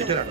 ఇట్లా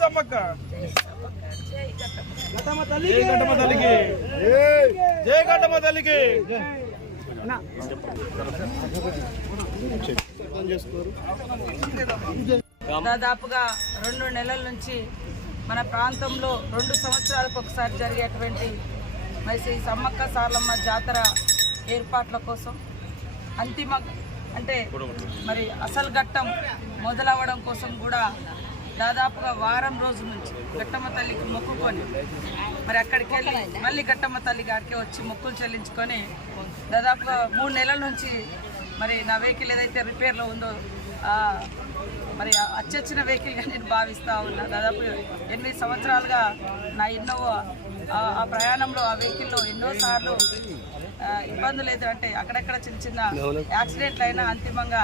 సమ్మక్క ఘట్టమ్మ తల్లికి జై ఘట్టమ్మ తల్లికి. దాదాపుగా 2 నెలల నుంచి మన ప్రాంతంలో 2 సంవత్సరాలకు ఒకసారి జరిగేటువంటి మరి శ్రీ సమ్మక్క సారలమ్మ జాతర ఏర్పాట్ల కోసం అంతిమ అంటే మరి అసలు ఘట్టం మొదలవ్వడం కోసం కూడా దాదాపుగా వారం రోజుల నుంచి ఘట్టమ్మ తల్లికి మొక్కుకొని మరి అక్కడికి వెళ్ళి మళ్ళీ ఘట్టమ్మ తల్లి గారికి వచ్చి మొక్కులు చెల్లించుకొని దాదాపుగా 3 నెలల నుంచి మరి నా వెహికల్ ఏదైతే రిపేర్లో ఉందో మరి అచ్చొచ్చిన వెహికల్గా నేను భావిస్తూ ఉన్నా. దాదాపు 8 సంవత్సరాలుగా నా ఆ ప్రయాణంలో ఆ వెహికల్లో ఎన్నోసార్లు ఇబ్బందులు అయితే అంటే అక్కడక్కడ చిన్న యాక్సిడెంట్లు అయినా అంతిమంగా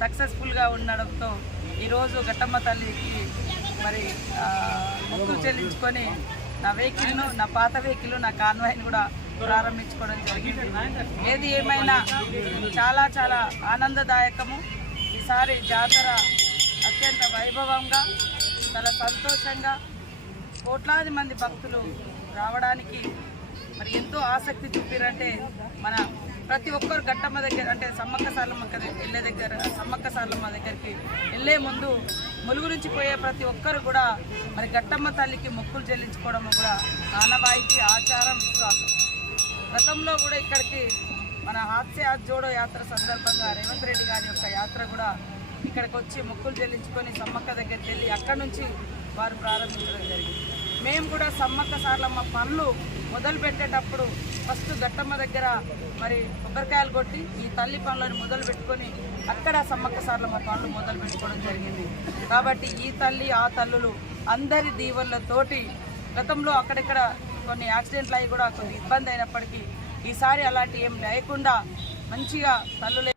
సక్సెస్ఫుల్గా ఉండడంతో ఈరోజు ఘట్టమ్మ తల్లికి మరి మొక్కులు చెల్లించుకొని నా వెహికల్ను నా పాత వెహికల్ నా కాన్వాయ్ని కూడా ప్రారంభించుకోవడం జరిగింది. ఏది ఏమైనా చాలా చాలా ఆనందదాయకము. ఈసారి జాతర అత్యంత వైభవంగా చాలా సంతోషంగా కోట్లాది మంది భక్తులు రావడానికి మరి ఎంతో ఆసక్తి చూపిరంటే మన ప్రతి ఒక్కరు ఘట్టమ్మ దగ్గర అంటే సమ్మక్క సారలమ్మ సమ్మక్క సారలమ్మ దగ్గరికి వెళ్ళే ముందు ములుగు నుంచి పోయే ప్రతి ఒక్కరు కూడా మరి ఘట్టమ్మ తల్లికి మొక్కులు చెల్లించుకోవడం కూడా ఆనవాయితీ ఆచారం విశ్వాసం. గతంలో కూడా ఇక్కడికి మన హాస్య జోడో యాత్ర సందర్భంగా రేవంత్ రెడ్డి గారి యొక్క యాత్ర కూడా ఇక్కడికి వచ్చి మొక్కులు చెల్లించుకొని సమ్మక్క దగ్గరికి వెళ్ళి అక్కడి నుంచి వారు ప్రారంభించడం జరిగింది. మేము కూడా సమ్మక్క సారలమ్మ పనులు మొదలు పెట్టేటప్పుడు ఫస్ట్ ఘట్టమ్మ దగ్గర మరి కొబ్బరికాయలు కొట్టి ఈ తల్లి పనులను మొదలు పెట్టుకొని అక్కడ సమ్మక్క సారలమ్మ పనులు మొదలు పెట్టుకోవడం జరిగింది. కాబట్టి ఈ తల్లి ఆ తల్లులు అందరి దీవెనలతోటి గతంలో అక్కడిక్కడ కొన్ని యాక్సిడెంట్లు అయ్యి కూడా కొన్ని ఇబ్బంది అయినప్పటికీ ఈసారి అలాంటి ఏం లేకుండా మంచిగా తల్లులే